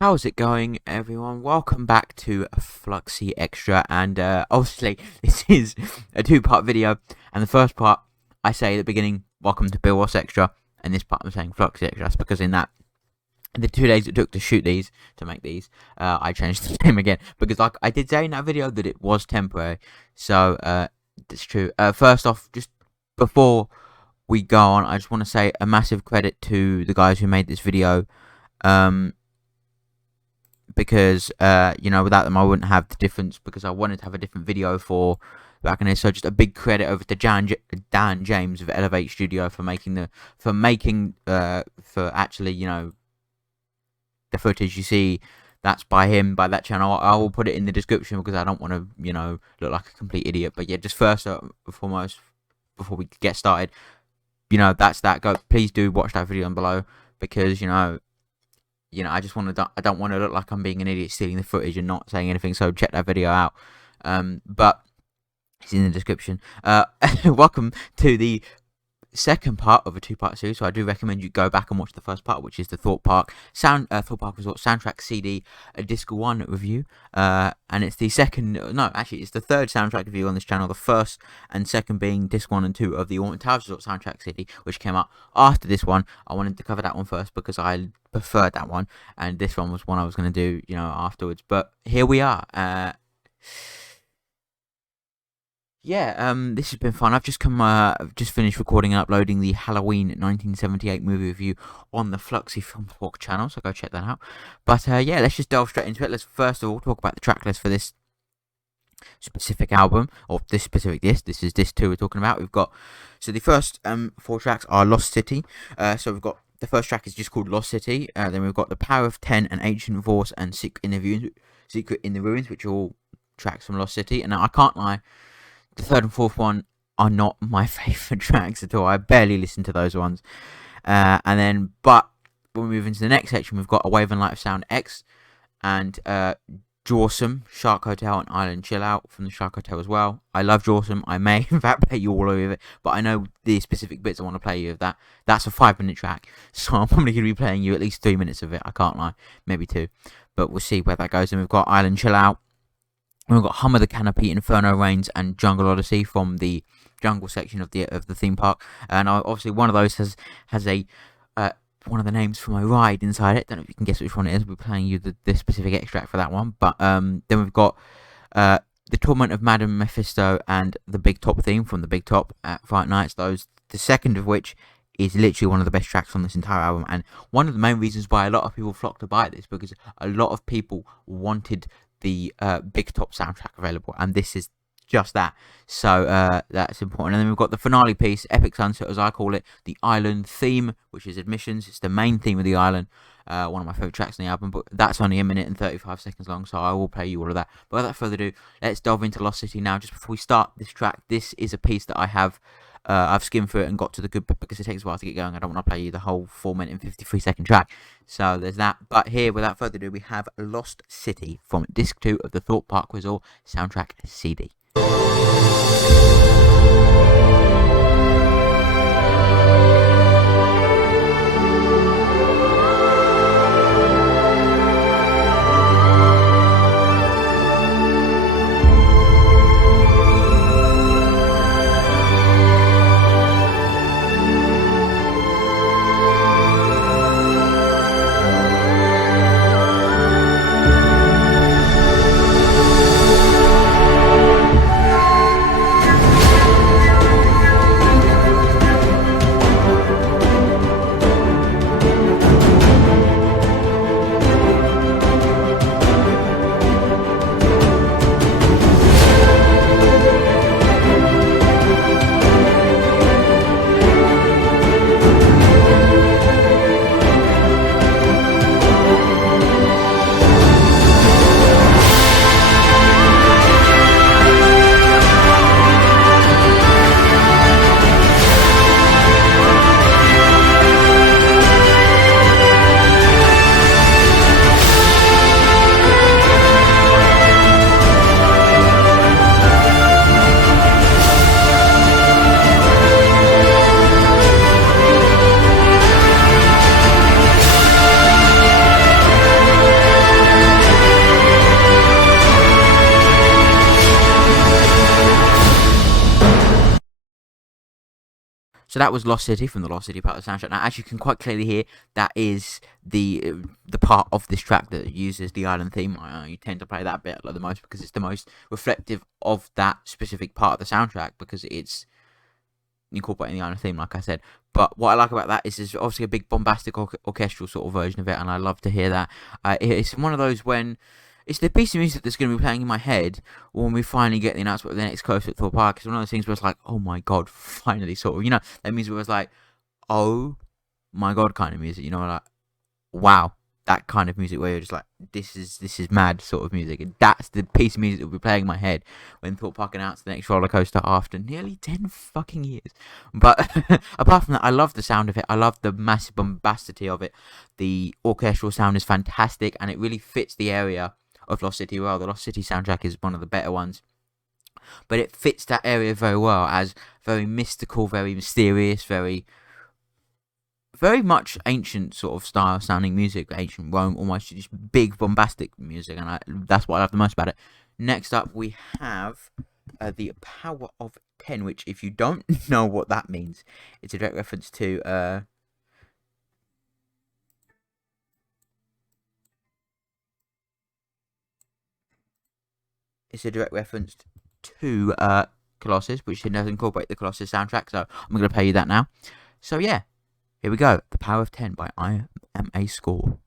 How's it going, everyone? Welcome back to Fluxy Extra, and obviously this is a two-part video, and the first part I say at the beginning, welcome to Bill Ross Extra, and this part I'm saying Fluxy Extra. That's because in the 2 days it took to make these, I changed the name again, because like I did say in that video that it was temporary, so that's true. First off, just before we go on, I just want to say a massive credit to the guys who made this video, because without them I wouldn't have the difference, because I wanted to have a different video for back in there. So just a big credit over to Dan James of Elevate Studio for actually the footage you see. That's by him, by that channel. I will put it in the description because I don't want to look like a complete idiot. But yeah, just first and foremost, before we get started, that's that. Go, please do watch that video down below, because I just I don't want to look like I'm being an idiot stealing the footage and not saying anything, so check that video out. But it's in the description. Welcome to the second part of a two-part series, so I do recommend you go back and watch the first part, which is the Thorpe Park Resort soundtrack CD, a Disc 1 review, and it's the it's the third soundtrack review on this channel, the first and second being Disc 1 and 2 of the Haunted Towers Resort soundtrack CD, which came out after this one. I wanted to cover that one first because I preferred that one, and this one was one I was going to do afterwards, but here we are. This has been fun. I've just finished recording and uploading the Halloween 1978 movie review on the Fluxy Film Talk channel, so go check that out. But let's just delve straight into it. Let's first of all talk about the track list for this specific album, or this specific disc. This is disc 2 we're talking about. We've got, so the first 4 tracks are Lost City. So we've got, the first track is just called Lost City. Then we've got The Power of 10 and Ancient Force and Secret in the Ruins, which are all tracks from Lost City. And now I can't lie, the third and fourth one are not my favourite tracks at all. I barely listen to those ones. But when we move into the next section, we've got A Wave and Light of Sound X and Jawsome, Shark Hotel and Island Chill Out from the Shark Hotel as well. I love Jawsome. I may in fact play you all over it, but I know the specific bits I want to play you of that. That's a 5-minute track, so I'm probably going to be playing you at least 3 minutes of it. I can't lie, maybe 2, but we'll see where that goes. And we've got Island Chill Out. We've got Hum of the Canopy, Inferno Reigns, and Jungle Odyssey from the jungle section of the theme park. And obviously one of those has a one of the names for my ride inside it. Don't know if you can guess which one it is. We're playing you the specific extract for that one. But then we've got The Torment of Madame Mephisto and the Big Top theme from the Big Top at Fright Nights. The second of which is literally one of the best tracks on this entire album, and one of the main reasons why a lot of people flocked to buy this, because a lot of people wanted the Big Top soundtrack available, and this is just that. So that's important. And then we've got the finale piece, Epic Sunset, as I call it, the island theme, which is Admissions. It's the main theme of the island, one of my favourite tracks on the album, but that's only 1 minute and 35 seconds long, so I will play you all of that. But without further ado, let's delve into Lost City now. Just before we start this track, this is a piece that I have I've skimmed through it and got to the good bit because it takes a while to get going. I don't want to play you the whole 4 minute and 53 second track. So there's that. But here, without further ado, we have Lost City from Disc 2 of the Thorpe Park Resort soundtrack CD. So that was Lost City from the Lost City part of the soundtrack. Now, as you can quite clearly hear, that is the part of this track that uses the island theme. You tend to play that bit the most because it's the most reflective of that specific part of the soundtrack, because it's incorporating the island theme, like I said. But what I like about that is there's obviously a big bombastic orchestral sort of version of it, and I love to hear that. It's one of those when it's the piece of music that's going to be playing in my head when we finally get the announcement of the next close at Thorpe Park. It's one of those things where it's like, oh my god, finally, sort of, that music was like, oh my god kind of music, like, wow, that kind of music where you're just like, this is mad sort of music. And that's the piece of music that will be playing in my head when Thorpe Park announced the next roller coaster after nearly 10 fucking years. But apart from that, I love the sound of it. I love the massive bombacity of it. The orchestral sound is fantastic, and it really fits the area of Lost City well. The Lost City soundtrack is one of the better ones, but it fits that area very well, as very mystical, very mysterious, very much ancient sort of style sounding music, ancient Rome, almost just big bombastic music, and that's what I love the most about it. Next up, we have the Power of 10, which, if you don't know what that means, it's a direct reference to Colossus, which does incorporate the Colossus soundtrack, so I'm going to play you that now. So yeah, here we go. The Power of 10 by I Am a Score.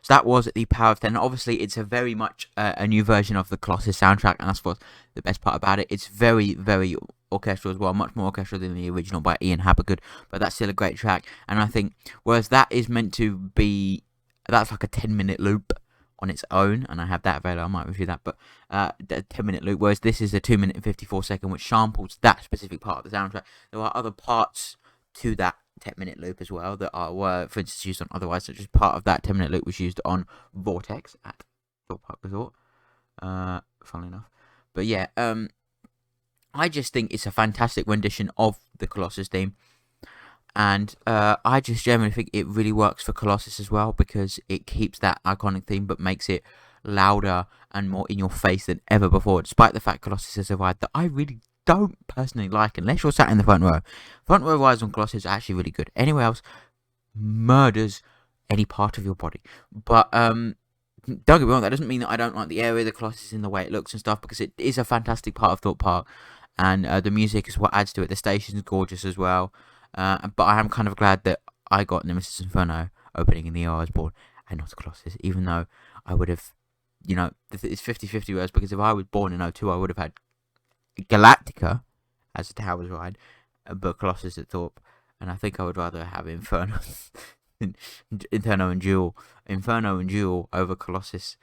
So that was the Power of 10. Obviously, it's a very much a new version of the Colossus soundtrack, and that's what's the best part about it. It's very, very orchestral as well, much more orchestral than the original by Ian Habergood, but that's still a great track. And I think, whereas that is meant to be, that's like a 10-minute loop on its own, and I have that available, I might review that, but a 10-minute loop, whereas this is a 2-minute and 54-second, which samples that specific part of the soundtrack. There are other parts to that 10-minute loop as well that were, for instance, used on Otherwise, such as part of that 10-minute loop was used on Vortex at Thorpe Park Resort, funnily enough. But yeah, I just think it's a fantastic rendition of the Colossus theme, and I just generally think it really works for Colossus as well, because it keeps that iconic theme but makes it louder and more in your face than ever before, despite the fact Colossus has a ride that I really don't personally like, unless you're sat in the front row. Front row rides on Colossus are actually really good. Anywhere else murders any part of your body. But don't get me wrong, that doesn't mean that I don't like the area, the Colossus, in the way it looks and stuff, because it is a fantastic part of Thorpe Park, and the music is what adds to it. The station's gorgeous as well, but I am kind of glad that I got Nemesis Inferno opening in the year I was born, and not Colossus, even though I would have, it's 50-50 whereas, because if I was born in 02, I would have had Galactica as a Towers ride, but Colossus at Thorpe, and I think I would rather have Inferno, Inferno and Duel over Colossus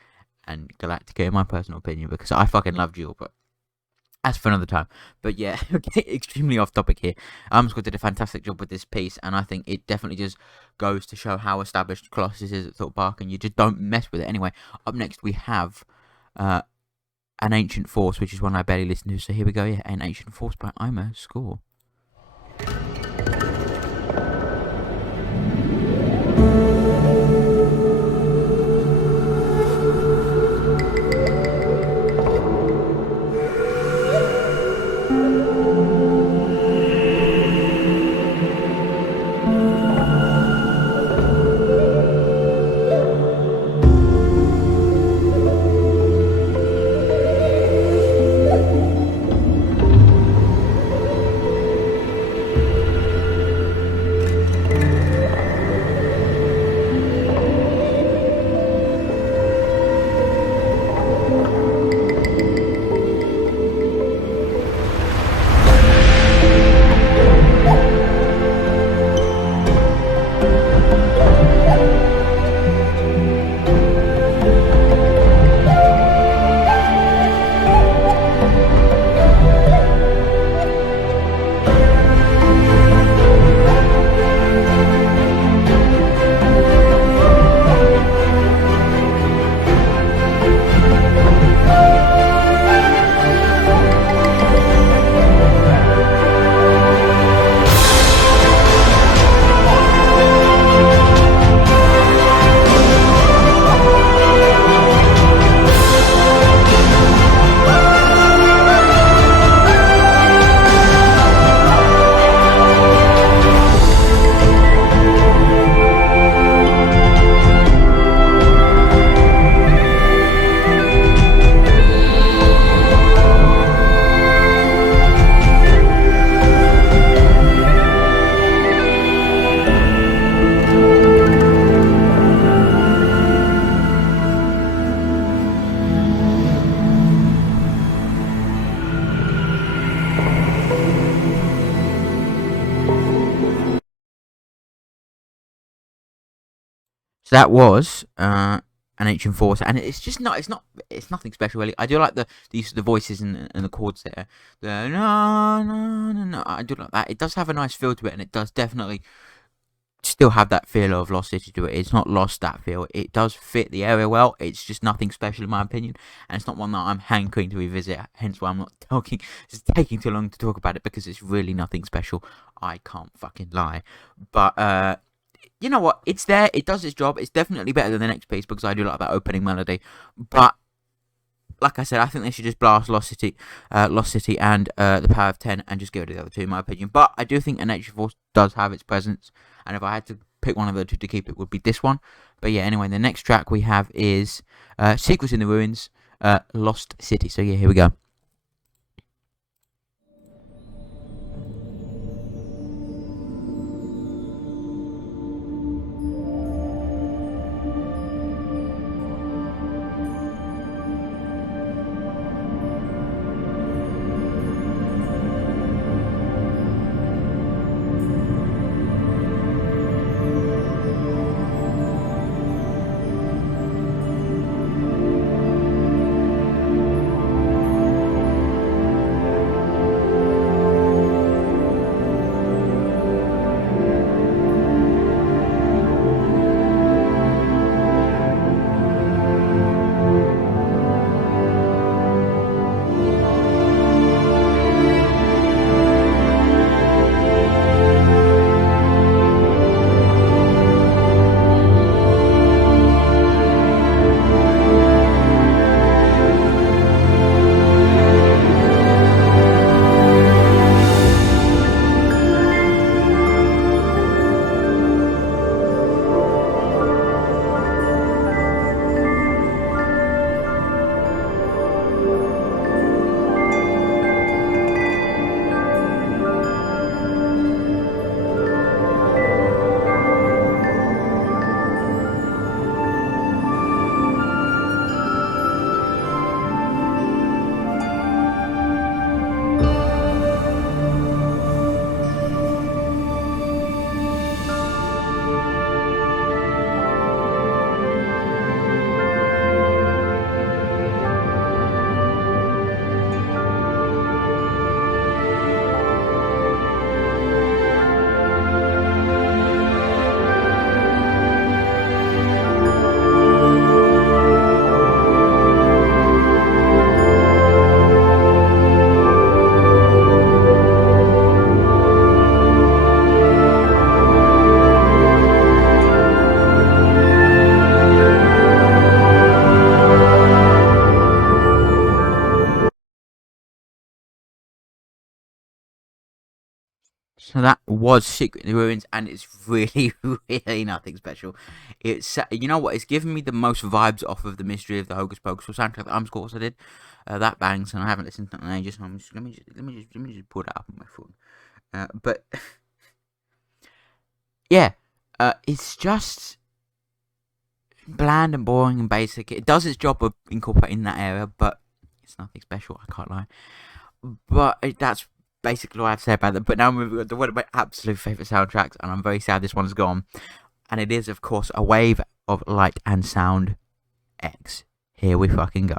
and Galactica, in my personal opinion, because I fucking love Duel, but that's for another time. But yeah, okay, extremely off topic here. Scott did a fantastic job with this piece, and I think it definitely just goes to show how established Colossus is at Thorpe Park, and you just don't mess with it. Anyway, up next we have An Ancient Force, which is one I barely listen to, so here we go. Yeah, An Ancient Force by Imo Score. So that was An Ancient Force, and it's nothing special really. I do like the use of the voices and the chords there. The no no no no, I do like that. It does have a nice feel to it, and it does definitely still have that feel of Lost City to it. It's not lost that feel. It does fit the area well. It's just nothing special in my opinion, and it's not one that I'm hankering to revisit. Hence why I'm not talking. It's taking too long to talk about it because it's really nothing special. I can't fucking lie, but you know what? It's there. It does its job. It's definitely better than the next piece because I do like that opening melody. But like I said, I think they should just blast Lost City, and the Power of 10, and just go to the other two, in my opinion. But I do think An Ancient Force does have its presence, and if I had to pick one of the two to keep, it would be this one. But yeah, anyway, the next track we have is Secrets in the Ruins, Lost City. So yeah, here we go. So that was Secret in the Ruins, and it's really, really nothing special. It's, you know what, it's given me the most vibes off of the Mystery of the Hocus Pocus soundtrack that of course I did. That bangs, and I haven't listened to it in ages. So let me just pull that up on my phone. But yeah, it's just bland and boring and basic. It does its job of incorporating that area, but it's nothing special. I can't lie. But that's basically what I have to say about it. But now moving on to one of my absolute favourite soundtracks, and I'm very sad this one's gone. And it is, of course, A Wave of Light and Sound X. Here we fucking go.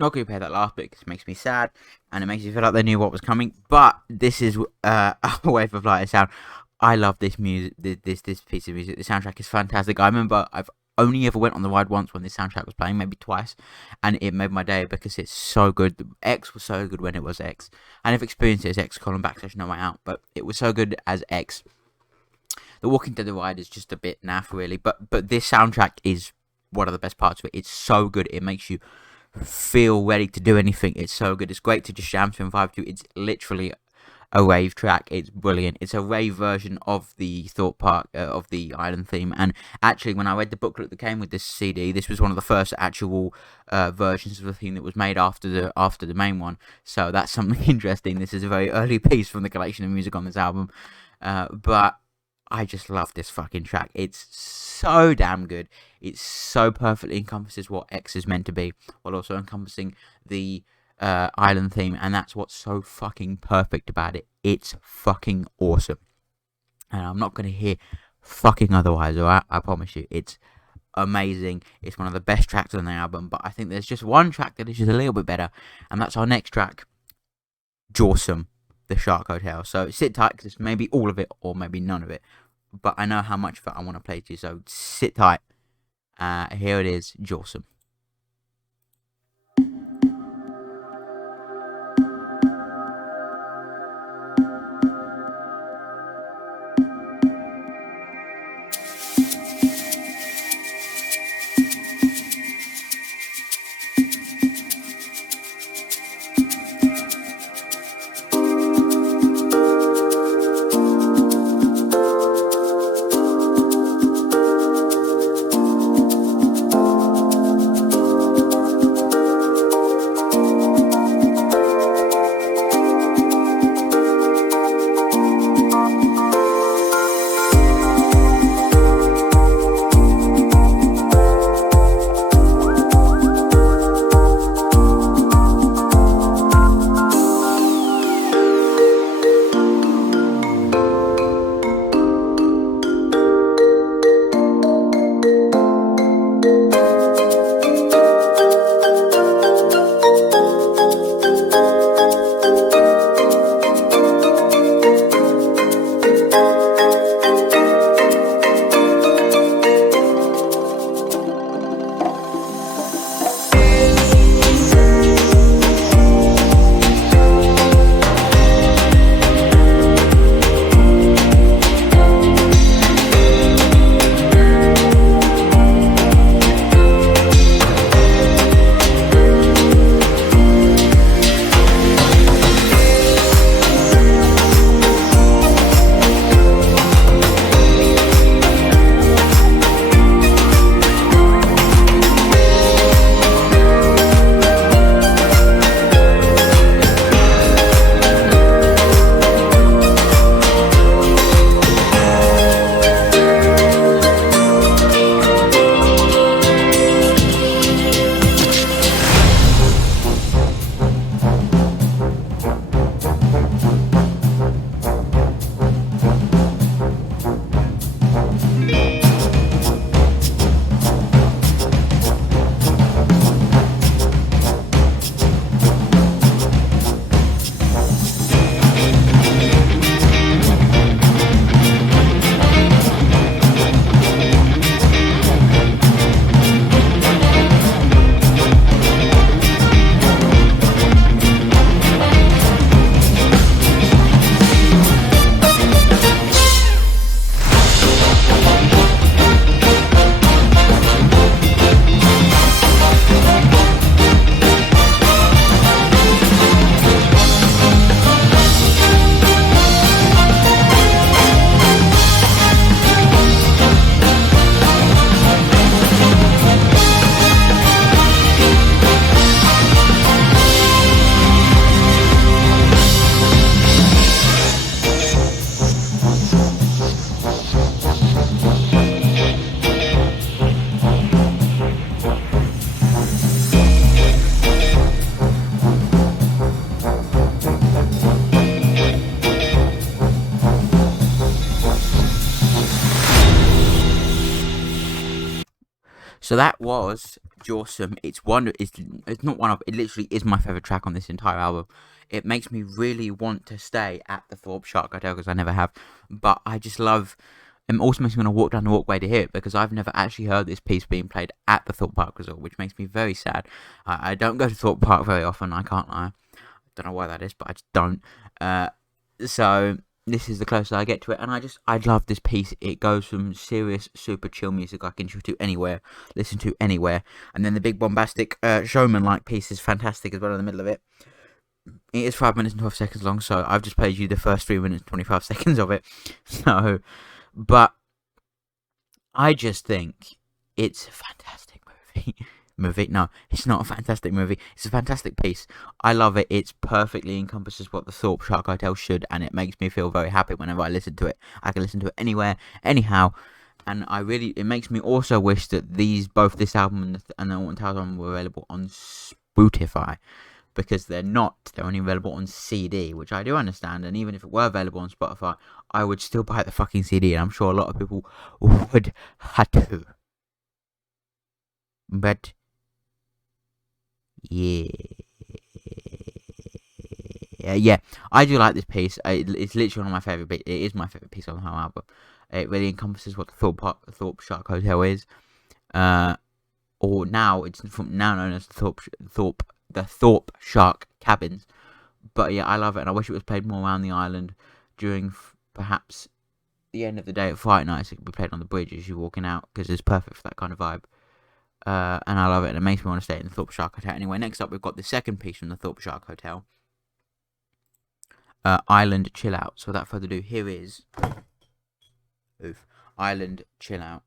Not going to play that last bit because it makes me sad and it makes me feel like they knew what was coming. But this is A Wave of Light and Sound. I love this music. This piece of music. The soundtrack is fantastic. I remember I've only ever went on the ride once when this soundtrack was playing, maybe twice, and it made my day because it's so good. X was so good when it was X. I never experienced it as X: No Way Out, but it was so good as X. The Walking Dead ride is just a bit naff, really, but this soundtrack is one of the best parts of it. It's so good. It makes you feel ready to do anything. It's so good. It's great to just jam to and vibe to. It's literally a rave track. It's brilliant. It's a rave version of the Thorpe Park of the island theme. And actually, when I read the booklet that came with this CD, this was one of the first actual versions of the theme that was made after the main one. So that's something interesting. This is a very early piece from the collection of music on this album. But I just love this fucking track. It's so damn good. It so perfectly encompasses what X is meant to be, while also encompassing the island theme, and that's what's so fucking perfect about it. It's fucking awesome. And I'm not going to hear fucking otherwise, alright? I promise you. It's amazing. It's one of the best tracks on the album, but I think there's just one track that is just a little bit better, and that's our next track, Jawsome, the Shark Hotel. So sit tight, because it's maybe all of it or maybe none of it, but I know how much of it I want to play to you, so sit tight. Here it is, Jawsome. So that was Jawsome. It's not one of. It literally is my favorite track on this entire album. It makes me really want to stay at the Thorpe Shark Hotel because I never have. But I just love. It also makes me want to walk down the walkway to hear it because I've never actually heard this piece being played at the Thorpe Park Resort, which makes me very sad. I don't go to Thorpe Park very often. I can't lie. I don't know why that is, but I just don't. So this is the closest I get to it, and I love this piece. It goes from serious, super chill music I can listen to anywhere, and then the big bombastic showman-like piece is fantastic as well in the middle of it. It is 5 minutes and 12 seconds long, so I've just played you the first 3 minutes and 25 seconds of it. So, but I just think it's a fantastic movie. No, it's not a fantastic movie. It's a fantastic piece. I love it. It perfectly encompasses what the Thorpe Shark Hotel should, and it makes me feel very happy whenever I listen to it. I can listen to it anywhere, anyhow, and it makes me also wish that both this album and the Alton Towers album were available on Spotify, because they're not. They're only available on CD, which I do understand, and even if it were available on Spotify, I would still buy the fucking CD, and I'm sure a lot of people would have to. But yeah, I do like this piece. It's literally one of my favourite bits. It is my favourite piece on the whole album. It really encompasses what the Thorpe Shark Hotel is. Or now it's now known as the Thorpe Shark Cabins. But yeah, I love it, and I wish it was played more around the island during perhaps the end of the day at fight nights. It could be played on the bridge as you're walking out, because it's perfect for that kind of vibe. And I love it, and it makes me want to stay in the Thorpe Shark Hotel. Anyway, next up we've got the second piece from the Thorpe Shark Hotel, Island Chill Out. So without further ado, here is Island Chill Out.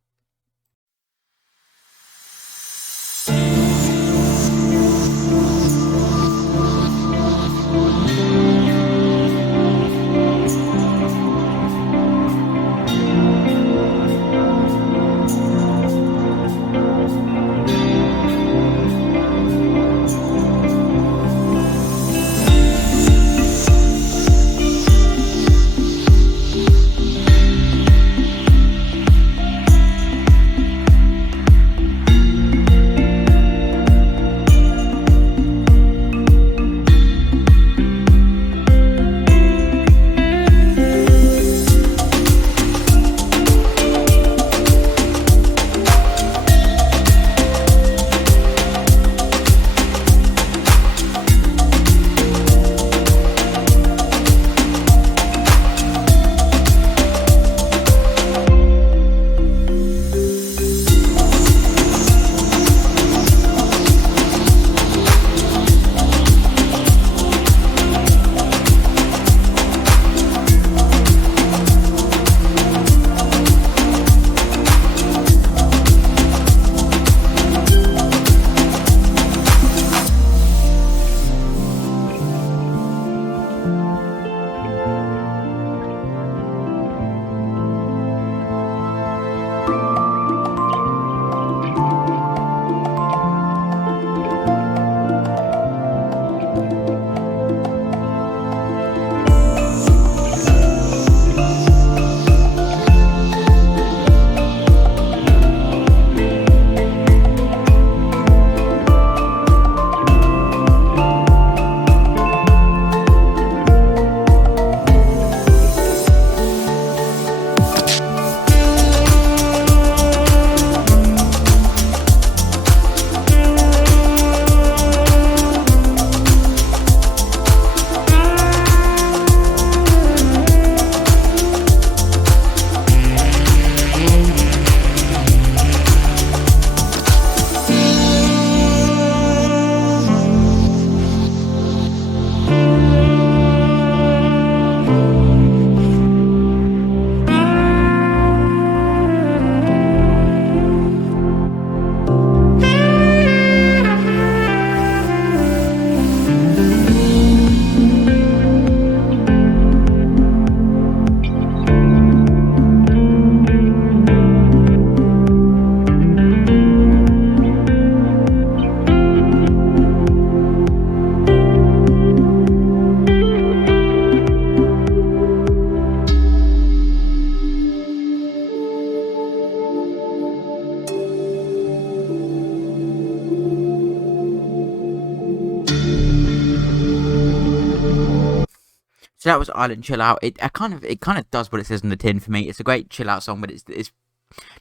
So that was Island Chill Out. It kind of does what it says on the tin for me. It's a great chill out song, but it's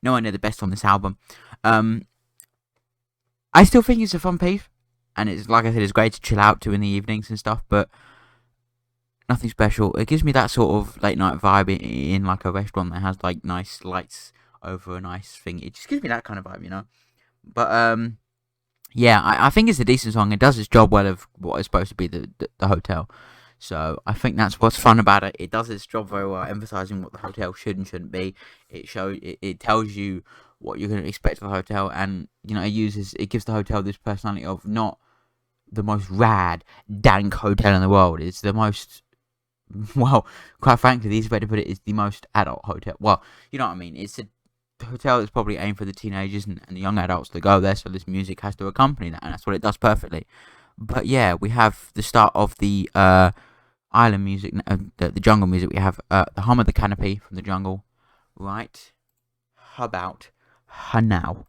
nowhere near the best on this album. I still think it's a fun piece, and it's, like I said, it's great to chill out to in the evenings and stuff, but nothing special. It gives me that sort of late night vibe in like a restaurant that has like nice lights over a nice thing. It just gives me that kind of vibe, you know. But yeah, I think it's a decent song. It does its job well of what is supposed to be the hotel. So I think that's what's fun about it. It does its job very well, emphasizing what the hotel should and shouldn't be. It tells you what you're going to expect of a hotel, and you know it gives the hotel this personality of not the most rad, dank hotel in the world. It's the most, well, quite frankly, the easiest way to put it is the most adult hotel. Well, you know what I mean. It's a hotel that's probably aimed for the teenagers and the young adults that go there, so this music has to accompany that, and that's what it does perfectly. But yeah, we have the start of the island music, the jungle music. We have the hum of the canopy from the jungle. Right, how about her now?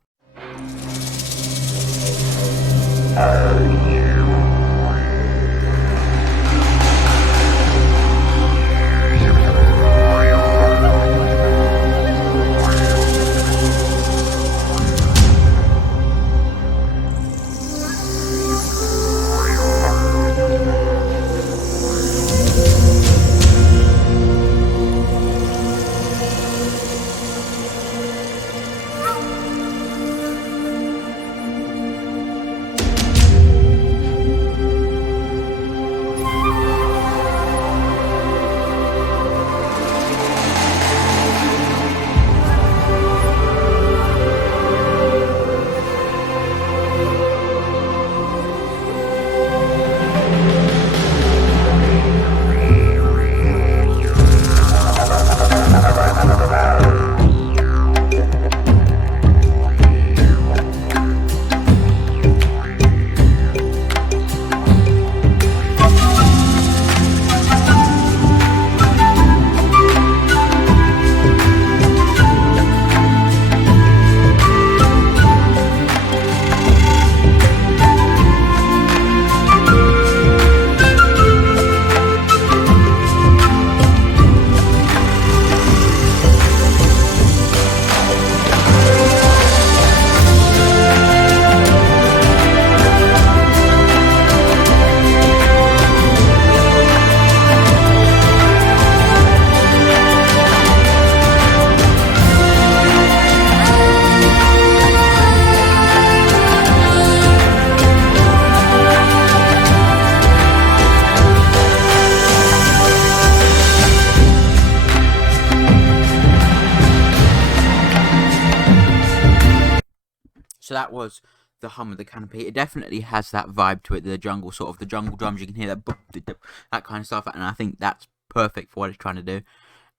So that was the hum of the canopy. It definitely has that vibe to it, the jungle sort of, the jungle drums. You can hear that kind of stuff, and I think that's perfect for what it's trying to do.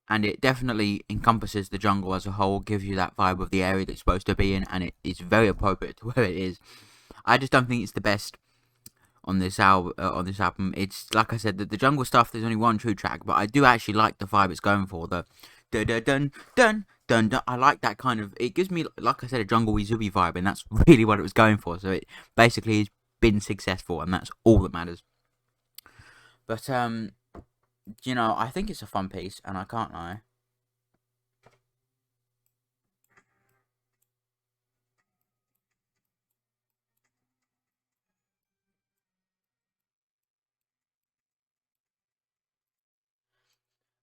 And it definitely encompasses the jungle as a whole, gives you that vibe of the area that it's supposed to be in, and it is very appropriate to where it is. I just don't think it's the best on this album. It's like I said, the jungle stuff. There's only one true track, but I do actually like the vibe it's going for. The dun dun dun dun dun dun. I like that kind of. It gives me, like I said, a jungle-y zooby vibe, and that's really what it was going for. So it basically has been successful, and that's all that matters. But you know, I think it's a fun piece, and I can't lie.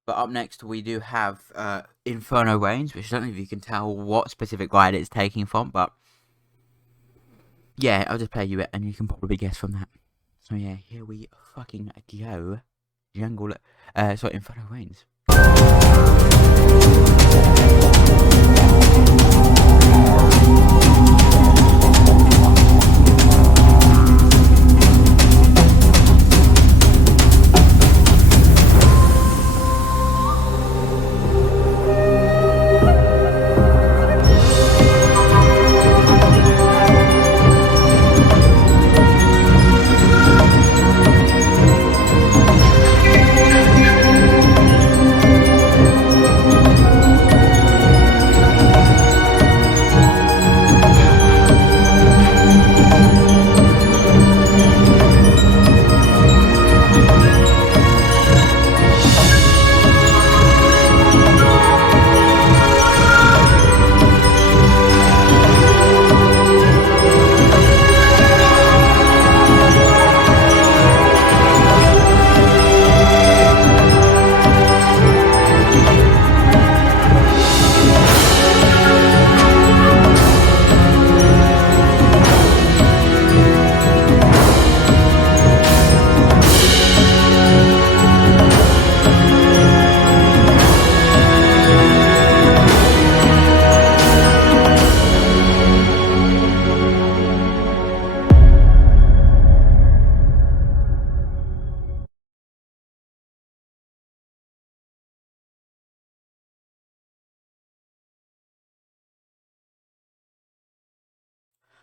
But up next, we do have Inferno Reigns, which I don't know if you can tell what specific ride it's taking from, but yeah, I'll just play you it, and you can probably guess from that. So yeah, here we fucking go. Jungle, sorry, Inferno Reigns.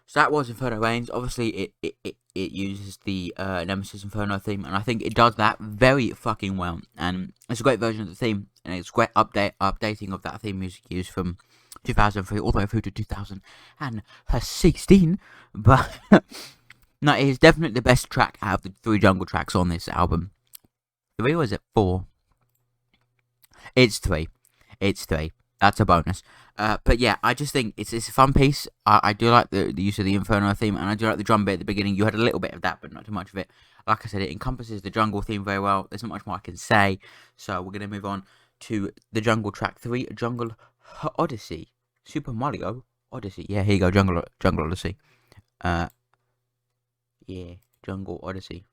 So that was Inferno Reigns. Obviously, it uses the Nemesis Inferno theme, and I think it does that very fucking well. And it's a great version of the theme, and it's great updating of that theme music used from 2003 all the way through to 2016. But no, it is definitely the best track out of the 3 jungle tracks on this album. 3 or is it 4? It's 3. It's 3. That's a bonus. But yeah, I just think it's a fun piece. I do like the use of the Inferno theme, and I do like the drum bit at the beginning. You had a little bit of that, but not too much of it. Like I said, it encompasses the jungle theme very well. There's not much more I can say. So we're going to move on to the jungle track 3, Jungle Odyssey. Super Mario Odyssey. Yeah, here you go, Jungle Odyssey. Yeah, Jungle Odyssey.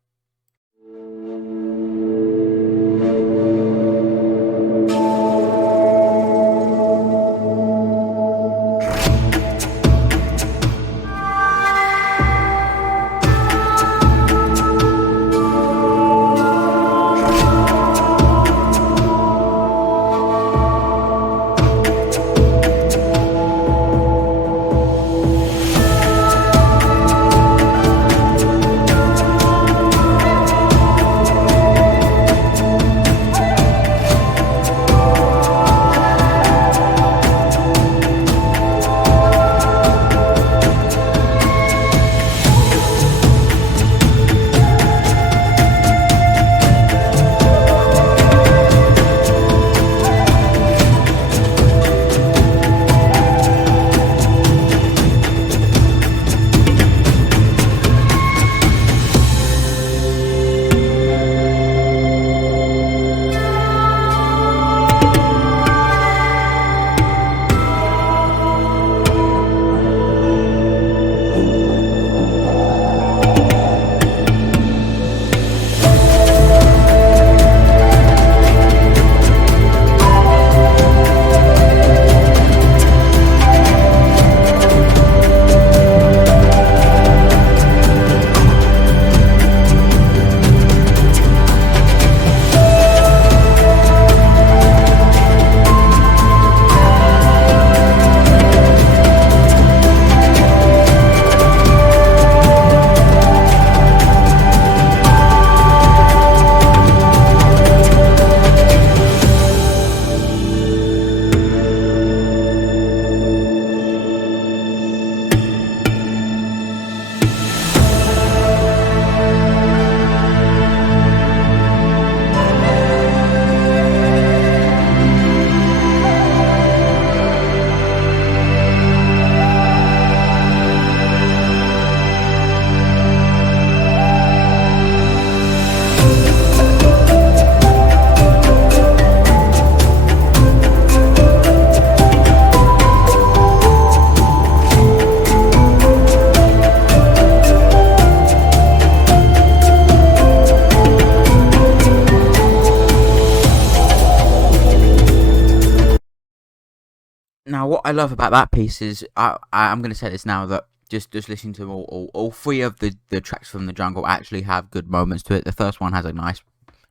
Now, what I love about that piece is, I'm going to say this now, that just listening to all 3 of the tracks from the jungle actually have good moments to it. The first one has a nice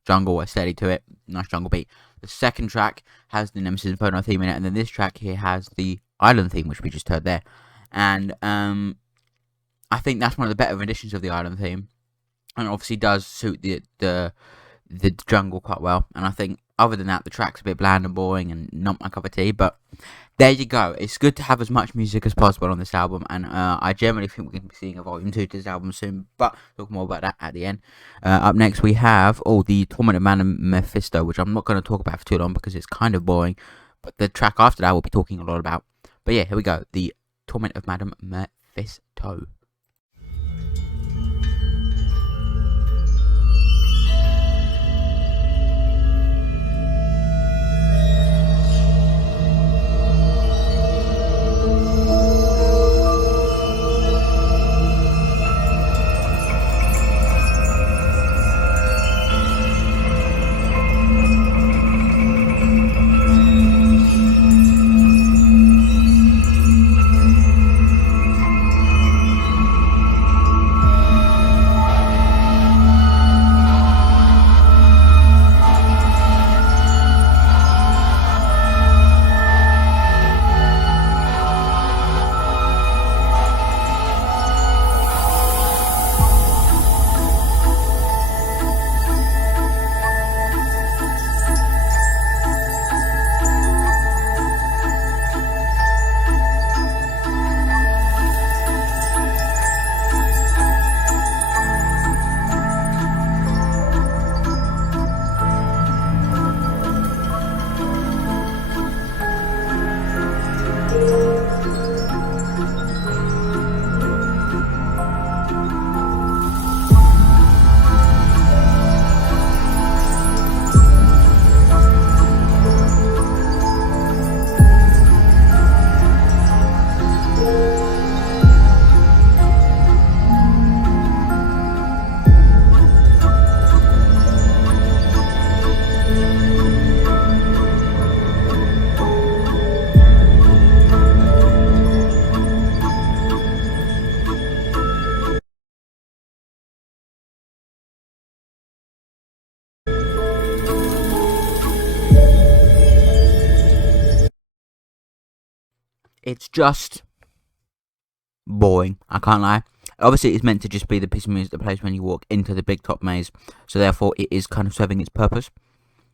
jungle steady to it, nice jungle beat. The second track has the Nemesis Inferno theme in it, and then this track here has the island theme, which we just heard there. And I think that's one of the better renditions of the island theme, and obviously does suit the jungle quite well. And I think other than that, the track's a bit bland and boring and not my cup of tea, but there you go. It's good to have as much music as possible on this album, and I generally think we're going to be seeing a volume 2 to this album soon, but talk more about that at the end. Up next we have the Torment of Madam Mephisto, which I'm not going to talk about for too long because it's kind of boring, but the track after that we'll be talking a lot about. But yeah, here we go, the Torment of Madam Mephisto. it's just boring. I can't lie. Obviously, it's meant to just be the piece of music that plays when you walk into the Big Top maze, so therefore it is kind of serving its purpose,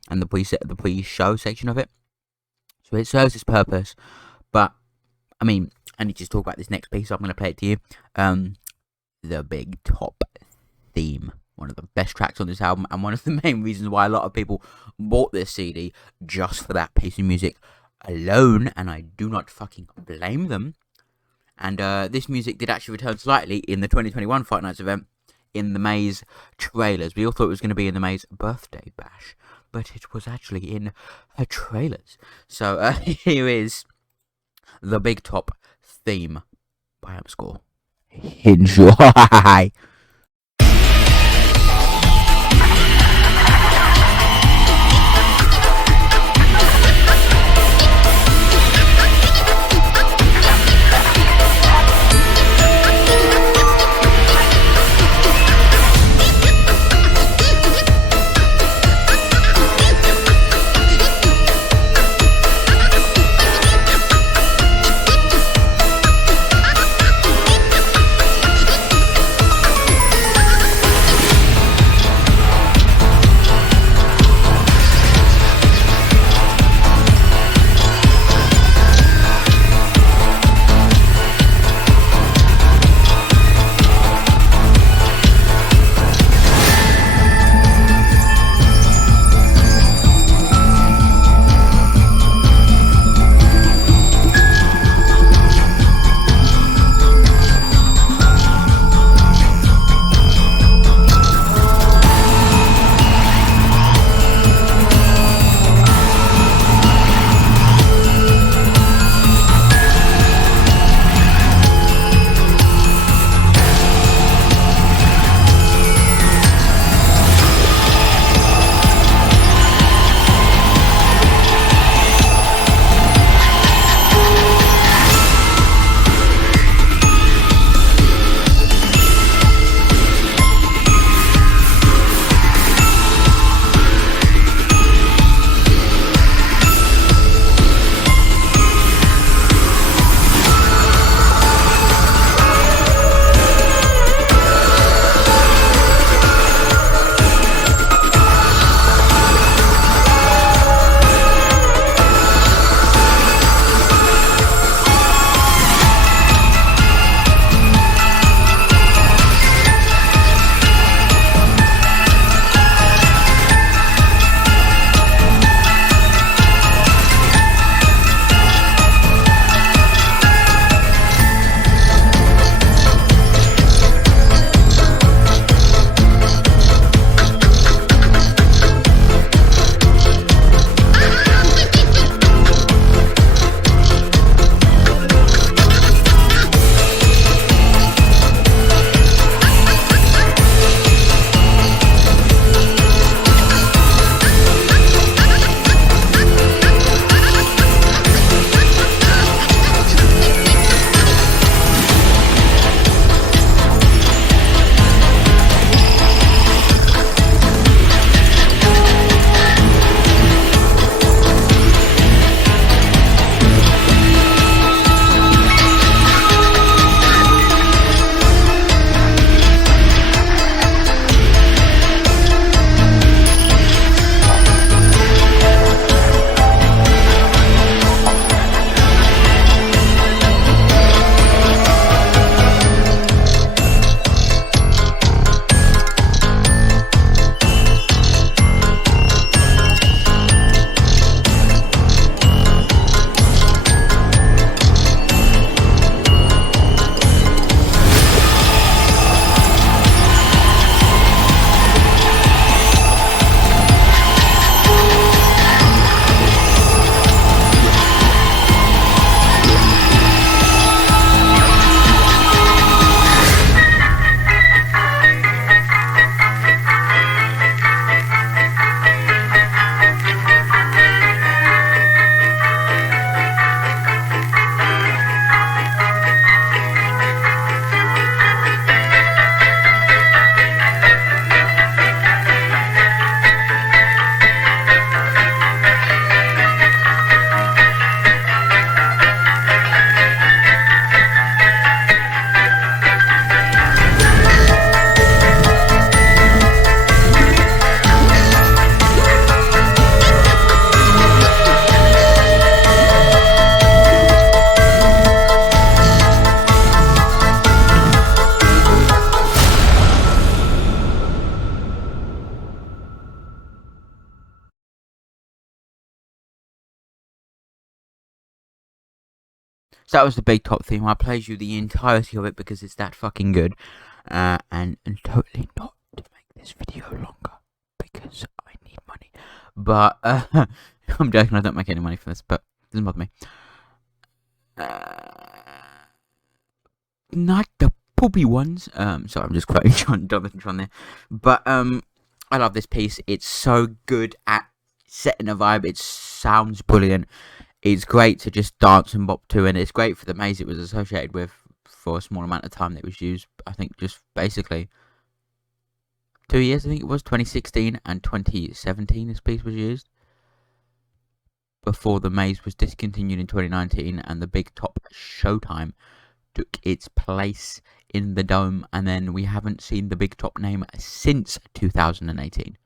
and the pre-show section of it. So it serves its purpose, but I mean, I need to just talk about this next piece. So I'm going to play it to you. The Big Top theme, one of the best tracks on this album, and one of the main reasons why a lot of people bought this CD just for that piece of music alone, and I do not fucking blame them. And this music did actually return slightly in the 2021 Fight Nights event in the Maze trailers. We all thought it was going to be in the Maze birthday bash, but it was actually in her trailers. So here is the Big Top theme by Amscore. Enjoy! So that was the Big Top theme. I played you the entirety of it because it's that fucking good. And totally not to make this video longer because I need money. But I'm joking, I don't make any money from this, but it doesn't bother me. Not the poopy ones. Sorry, I'm just quoting Jonathan there. But I love this piece. It's so good at setting a vibe. It sounds brilliant. It's great to just dance and bop to, and it's great for the maze it was associated with for a small amount of time that it was used. I think just basically 2 years, I think it was, 2016 and 2017 this piece was used. Before the maze was discontinued in 2019 and the Big Top Showtime took its place in the dome, and then we haven't seen the Big Top name since 2018.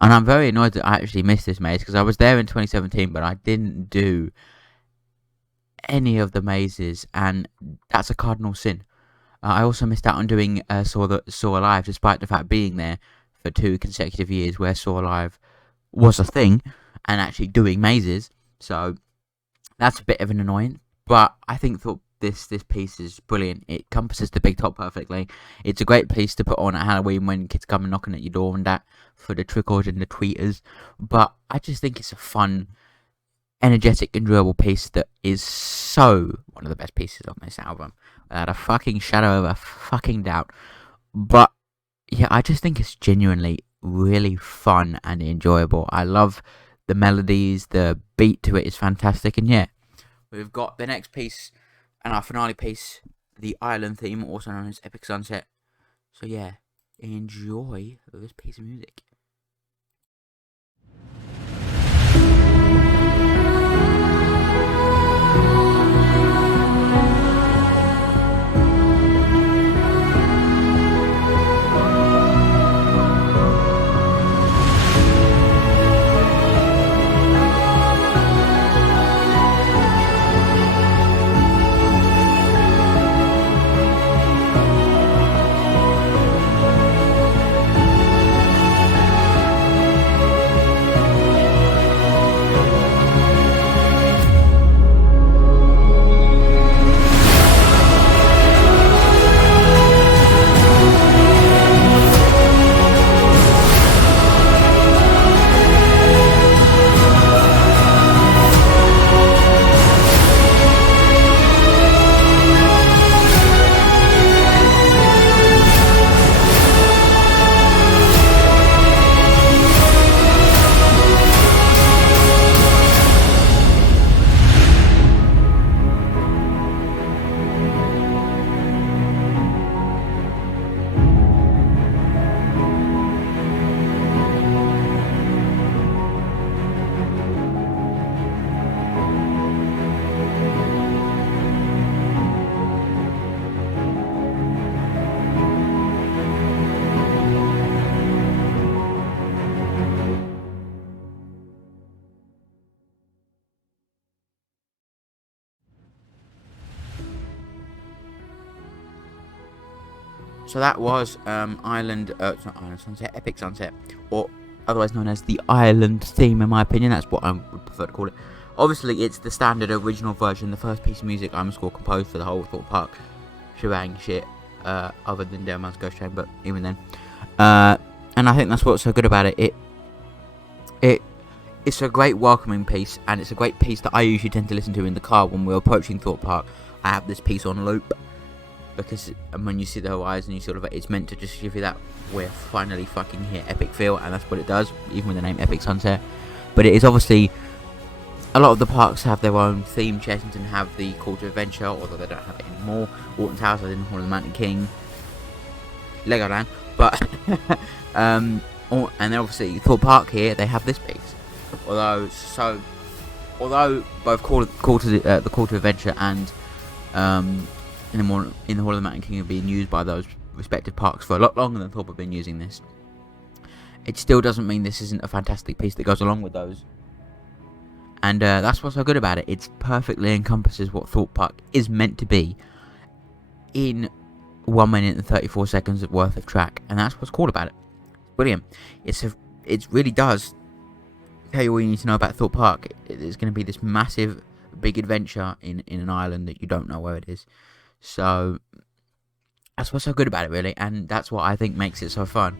And I'm very annoyed that I actually missed this maze, because I was there in 2017, but I didn't do any of the mazes, and that's a cardinal sin. I also missed out on doing Saw Alive, despite the fact being there for 2 consecutive years where Saw Alive was a thing, and actually doing mazes. So that's a bit of an annoyance, but I think this piece is brilliant. It encompasses the Big Top perfectly. It's a great piece to put on at Halloween when kids come knocking at your door and that, for the trickers and the tweeters. But I just think it's a fun, energetic, enjoyable piece that is so one of the best pieces on this album, without a fucking shadow of a fucking doubt. But yeah, I just think it's genuinely really fun and enjoyable. I love the melodies, the beat to it is fantastic, and yeah, we've got the next piece and our finale piece, the Island theme, also known as Epic Sunset. So yeah, enjoy this piece of music. So that was Sunset, Epic Sunset, or otherwise known as the Island theme, in my opinion. That's what I would prefer to call it. Obviously, it's the standard original version, the first piece of music I'm score composed for the whole Thorpe Park shebang shit, other than Dead Man's Ghost Train, but even then. And I think that's what's so good about it. It's a great welcoming piece, and it's a great piece that I usually tend to listen to in the car when we're approaching Thorpe Park. I have this piece on loop, because when you see the horizon, you sort of, it's meant to just give you that we're finally fucking here epic feel, and that's what it does, even with the name Epic Sunset. But it is obviously, a lot of the parks have their own theme. Chessington have the Call to Adventure, although they don't have it anymore. Alton Towers has in Hall of the Mountain King, Legoland, but and then obviously Thorpe Park here, they have this piece. Although both Call to Adventure and in the Hall of the Mountain King have been used by those respective parks for a lot longer than Thorpe have been using this, it still doesn't mean this isn't a fantastic piece that goes along with those. And that's what's so good about it. It perfectly encompasses what Thorpe Park is meant to be in 1 minute and 34 seconds worth of track, and that's what's cool about it. Brilliant. It really does tell you all you need to know about Thorpe Park. It's going to be this massive big adventure in an island that you don't know where it is. So that's what's so good about it, really, and that's what I think makes it so fun.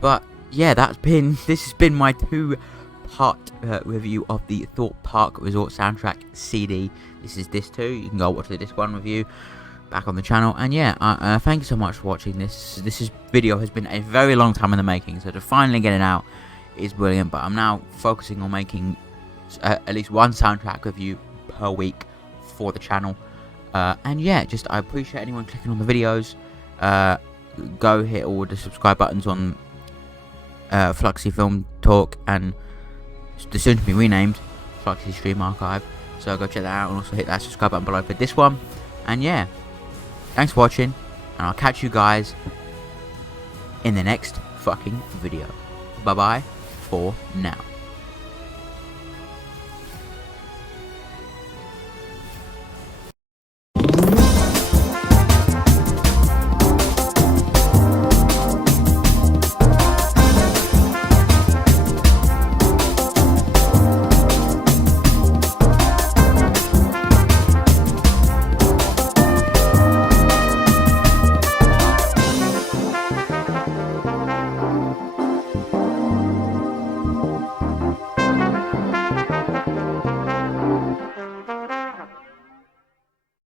But yeah, this has been my 2-part review of the Thorpe Park Resort soundtrack CD. This is disc 2. You can go watch the disc 1 review back on the channel. And yeah, thank you so much for watching this. This video has been a very long time in the making, so to finally get it out is brilliant. But I'm now focusing on making at least one soundtrack review per week for the channel. And yeah, I appreciate anyone clicking on the videos. Go hit all the subscribe buttons on Fluxy Film Talk and the soon to be renamed Fluxy Stream Archive. So go check that out, and also hit that subscribe button below for this one. And yeah, thanks for watching, and I'll catch you guys in the next fucking video. Bye bye for now.